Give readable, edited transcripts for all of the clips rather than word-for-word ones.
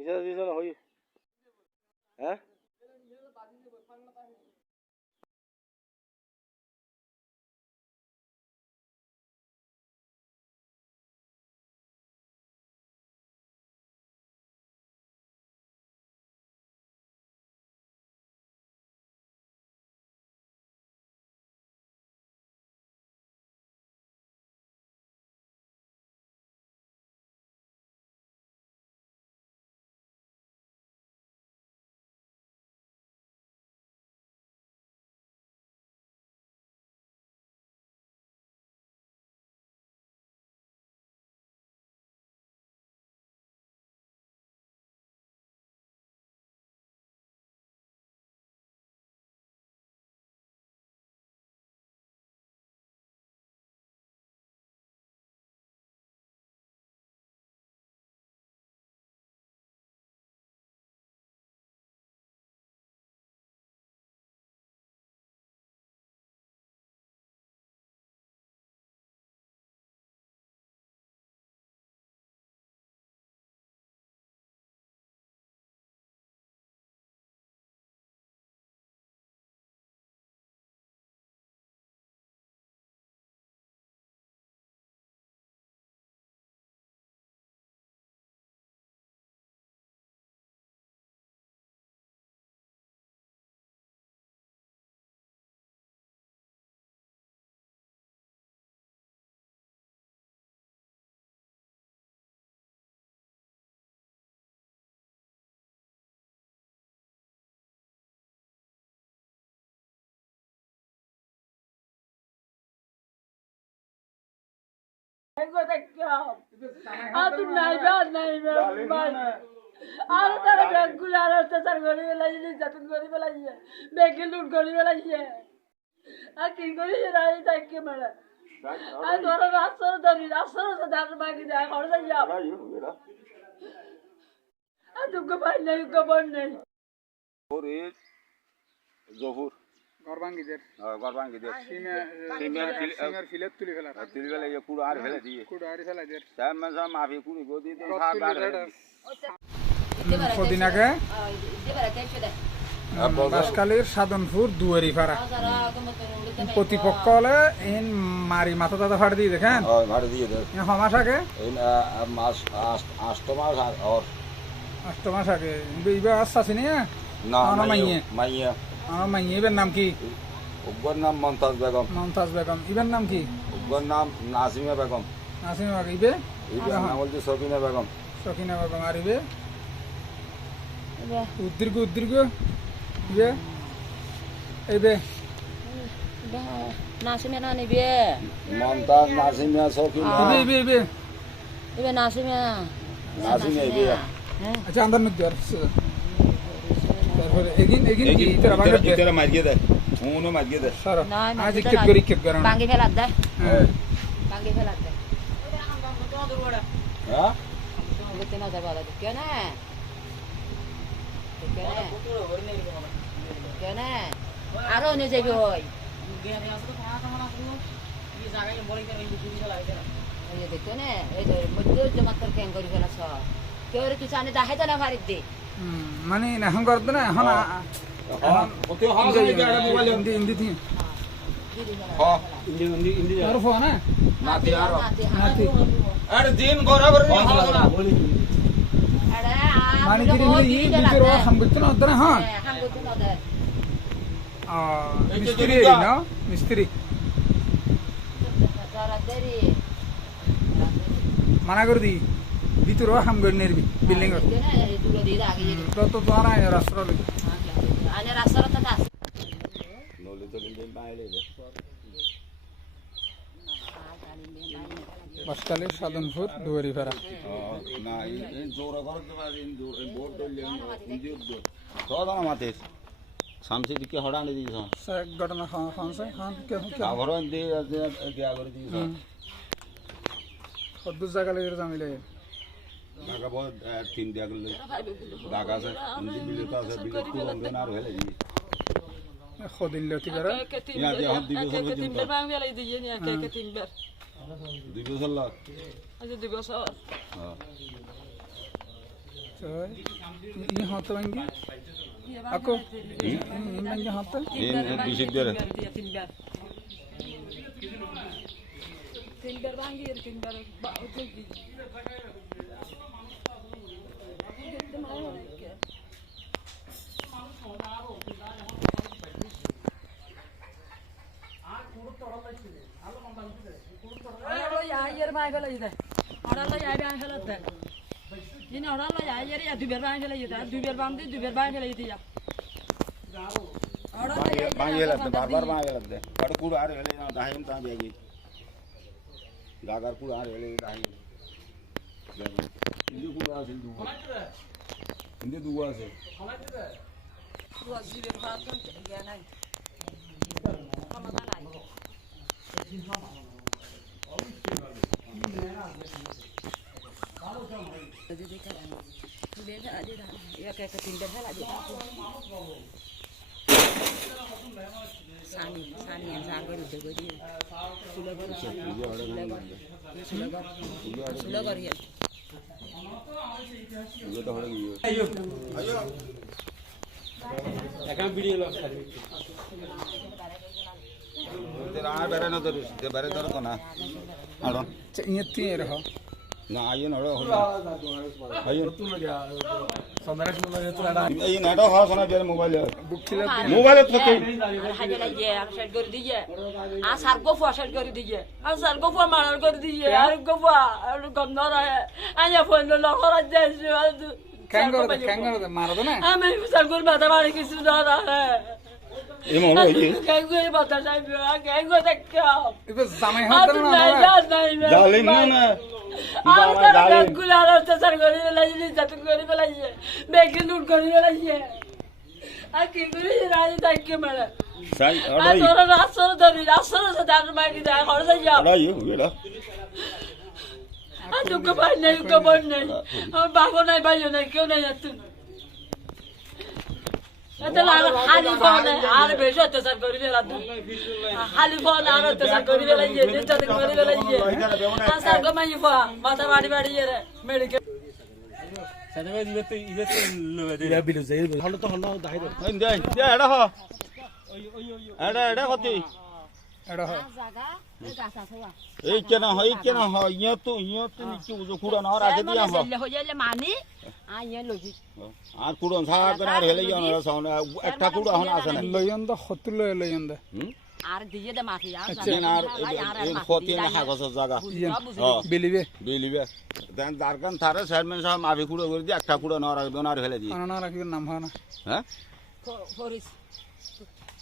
মিশা দিছ না হই হ্যাঁ Atu naiba mai. Aru tara bengul aru tasar gori belai ni jatun gori belai ye. Bengul lut gori belai ye. Akin gori ye rai tak ke mara. Aru tora rasor sa dar bagi dah kau dah jam. Atu kapan nahi. ওরে জহুর গরবাঙ্গিদের গরবাঙ্গিদের সিমের ফিলের তুলি ফেলার তুলি বেলা ইয়ে কুড়ো আর ফেলে দিয়ে কুড়ো আড়ি ফেলাই দের স্যার মানে মাফি কুড়ি গো দিয়ে কদিন আগে বাসকালীর সাধনপুর দুয়ারি পাড়া প্রতিপক্ষ হলে এই মারি মাথা দাদা ফাড় দিয়ে দেখেন ভাড়া দিয়ে দেয় মাস আগে মাস 8 মাস আর 8 মাস আগে ইবা আসছে না না মাইয়ে মাইয়া আমার মাইয়ে ইবের নাম কি ওর নাম মমতাজ বেগম ইবের নাম কি ওর নাম নাসিমা বেগম নাসিমা বেগম ইবে নাম বলছে সকিনা বেগম আর ইবে উদ্দীর্ঘ ইবে ইবে Nasimya na ni be. Mumtaz Nasima Sakina eBay Ibe nasimya. ইবে আচ্ছা আন্দার নক দিয়ার তারপরে এগিন কি ইতরা বাগে ইতরা মারিয়ে দেয় উনো মারিয়ে দেয় সারা আজ ইক্কেত করি না Bangi felat dah. হ্যাঁ Bangi felat dah. হ্যাঁ Betul na dah bala dikya na. Dikya na. Aro ni jabi hoy. ये देखो ना ये तो मध्य जमा कर के अंगरी वाला सा क्यों रे किसान ने दाहे तना भारी दे মানে এখন করত না এখন ওকে হাল করে কি একটা মোবাইল ইন্দি থি হ্যাঁ ইন্দি আর ফোন না নাতি আর নাতি আরে দিন বরাবর হাল করা अरे মানে কি রে ই বিচরো সম্বিত না দরা হ্যাঁ हम को तो दे মিস্ত্রি না মিস্ত্রি जरा देरी মানা করে দি ভিতরে হাম করে নেরবি বিল্ডিং देखो ना ये दूर दे आगे ये তো তোরা রাস্তা লই आने रास्ता रहता था নলি তো দিন বাইরে বাসকালীর সাধনপুর দুয়ারি পাড়া না এই জোরা করতে পারে ইন জোর বোর্ড দলে ইন্দি তো দানা মাতে সামসি দিকে হড়ানে দিছ এক ঘটনা খান কে আবার ইন্দি দিয়া করে দিছ কত জায়গা লাগে জামিলে ঢাকা বহুত 3 দিয়া গেল ঢাকা আছে ইন্দি বিলে তো আছে বিলে পুরো দেন আর হলে দি খদিন লতি করে ইয়া দিয়া হদ দিবে সব দিন Timber bang vela idi yen ya ke timber. দুই বছর লাগ Aja di bosor. হ্যাঁ ini hotel lagi aku ini lagi hotel Disikdir. Timber banjir, timber bau jadi. Orada yayır bayfela yedi. Orada yayır bayfela yedi. Yine orada yayır ya düber bayfela yedi. Düber bandı, düber bayfela yedi ya. Orada yayır. Banjir लगते बार-बार banjir लगते कड़ कूड़ आ रहे ना दाहिम ता जाएगी गागर कूड़ आ रहे दाहिम इंदु कूड़ आ सिंधु इंदु दुआ से Dua düber bandı gene. Kamadan ay. Ya kayak ketimber lah dia. Sani yang sangat itu dia. Sudah kor ya. ये तो हो रही है तेरा आ बेरे ना तो ते बेरे तो ना आड़ो ini tiar ho ना आइए ना आड़ो आइए ये नेटो खाओ सुना जेल मोबाइल buktiler मोबाइल तो कोई Hanya lagi arsal kor dia. Asar gofu arsal kor dia. Asar gofu manar kor dia. Ar gofu ar gomnor ay. Anya phone lo khara jesu. kangor maro na Ame usal kor bata mari kisu na hai. ये mobile ये Kangor bata sai bia. Kangor dekha. ibe zamai Atu hotel na nahi nahi. जालिम ना Ar tara gular tasar kori lagi jatun kori lagi. Begi loot kori lagi. Ar ki kori rani takke mala. सही Ar आड़ो tora rasor dari rasor se dar magi da khor se ja. आड़ो ये ये ला Ar dukka bai nahi. Ar bago nahi bai nahi kyun nahi jatun. Ete la hali phone ar besho tasar kori lagi. Hali phone ar tasar kori lagi. Jatun kori lagi. Asar ko mai phone mata badi badi ye medical. इंदे इंदे एड़ा हो एड़ा एड़ा होती edo ho एक ना हो ये तो नीचे जो कूड़ा ना रखे दिया हो আর কুড়ন সার করে আর হেলে যাওয়ার সামনে একটা কুড়া হন আসে না loyonda hotel loyonda আর দিয়ে দে মাফি আর আর এই ক্ষতি না কাগজের জায়গা believe বিলিবে দেন দারকান থারে চেয়ারম্যান সাহেব মাফি কুড়ো করে দিয়ে একটা কুড়া না রাখবে না আর হেলে দিয়ে ana rakibir nam hana হ্যাঁ ফরিস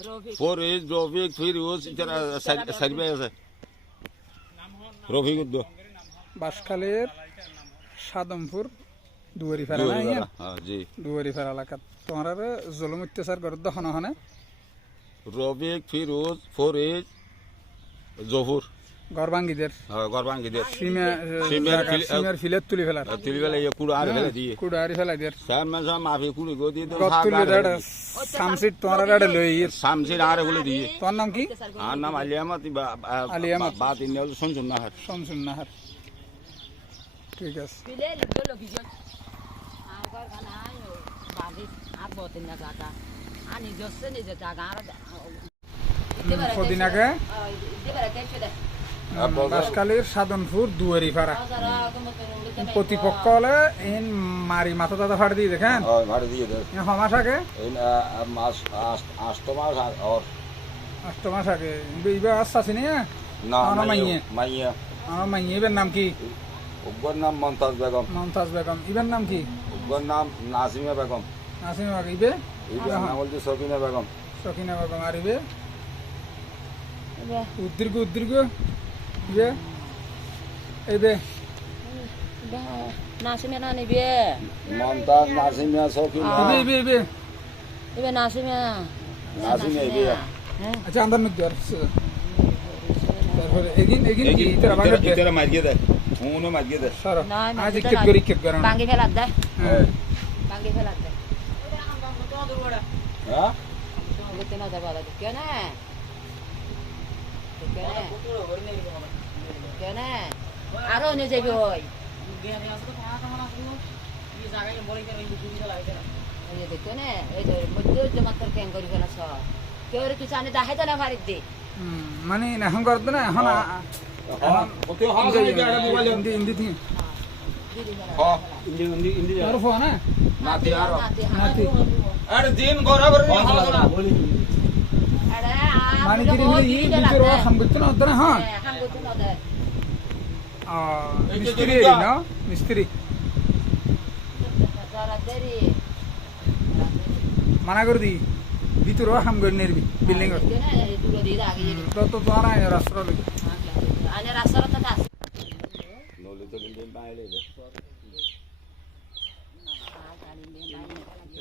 রফিক ফরিজ রফিক ফিরোজ যারা সার্ভে আছে রফিক উদ্দো বাসখালীর সাদমপুর দুয়ারি ফেরা না ইয়া হ্যাঁ জি দুয়ারি ফেরা এলাকাত তোমার জুলুম অত্যাচার করে দহন হনে রফিক ফিরোজ ফরিজ জহুর গরবাঙ্গিদের হ্যাঁ গরবাঙ্গিদের সিমের ফিলের তুলি ফেলার তিলবেলা এই কুড়া আর হেলে দিয়ে কুড়ারি ফেলাই দের চেয়ারম্যান সাহেব মাফি কুড়ি গো দিয়ে গত তুলি রেড সামসিট তোমার রেড লই শামসির আর বলে দিয়ে তোমার নাম কি আর নাম আলিয়ামত আলী আহমদ। বাত ইন্ডিয়া শুনছুন না হার শামসুন নাহার ঠিক আছে পিলে লিখো লখিছো আর কর খানা বাদি আর বতিন না জায়গা আনি জসে নিজে জায়গা আর কদিন আগে দেবারে কেছে দে বাসখালীর সাদনপুর দুয়ারি ফাড়া যারা কমতে প্রতিপক্ষ হলে ইন মারি মাথা দাদা ফাড় দিয়ে দেখেন ভাড়া দিয়ে দেয় ইন হমাস আগে এই মাস 8 মাস আর 8 মাস আগে ইবে আসছে না না আমার মাইয়ে মাইয়া আমার মাইয়ে ইবের নাম কি উগ্র নাম মমতাজ বেগম মমতাজ বেগম ইবের নাম কি উগ্র নাম নাসিমা বেগম নাসিম আগে ইবে এই নাম বলছে সকিনা বেগম সকিনা বেগম আর ইবে উদ্দীর্ঘ ইবে ইবে নাসিমা না নিবে মমতাজ নাসিমা সকিনা ইবে ইবে ইবে নাসিমা নাসিমা ইবে আচ্ছা আন্দার নক দিয়ার তারপরে এগিন কি তেরা বাগে তেরা মারিয়ে দেয় ফোনও মারিয়ে দেয় সর আজ কিট করেন বাঙ্গি ফেলাত দে হ্যাঁ বাঙ্গি ফেলাত দে হ্যাঁ বুঝতে না যাবা লাগে কেন কেন আরো নিয়ে যাবি ওই এই দেখো না এই যে মধ্যে মাত্র কেন করি ফেলা সব কেউ কিছু আনে দেখাইতো না ভারিত দে মানে এখন করতো না এখন ওতে হাস হয়ে যায় মোবাইল হিন্দি হিন্দি থি হ তোর ফোন না নাতি আর নাতি আরে দিন বরাবর হাস না আরে মানে কি রে ই ভিতর হাম করতো না ওদনা হ্যাঁ হাম গতো না দে মিস্ত্রি না মিস্ত্রি যারা দেরি মানা করে দি ভিতর হাম করে নেরবি বিল্ডিং দেখো না দুটো দিয়ে আগে তো তো তোমার রাস্তা লাগে আনে রাস্তাটা তো আছে নলে তো দিন বাইরে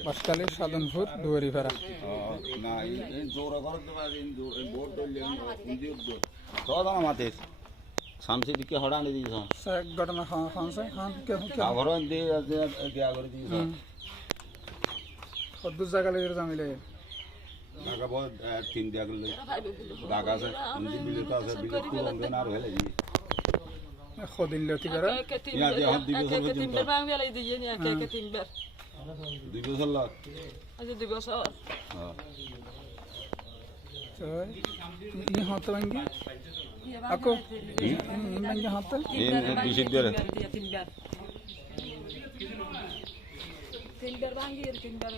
বাসকালে সাধনপুর দুয়ারিপাড়া না এই জোরা করতে পারে ইন বোট হইলে হিন্দি সদন মাতে সামসি দিকে হড়ানি দিছ এক ঘটনা খান সাই খান কে কে আবার দিয়ে দিয়া করে দিছ কত জায়গা লাগে জামিলে ঢাকা বহুত তিন দিয়া করলে ঢাকা আছে হিন্দি বিলে তো আছে বিলে তো বন্ধ না রইলে খদিন লতি করে ইয়া যে হন দিবে সব দিন তিনবার ভাঙ বেলাই দিয়ে নিয়ে কে তিনবার দুই বছর লাগ আজ দুই বছর হ্যাঁ তো ই হাত ভাঙ্গি আকো ই ভাঙ্গি হাত এই বিশিক ধরে তিনবার ভাঙি তিনবার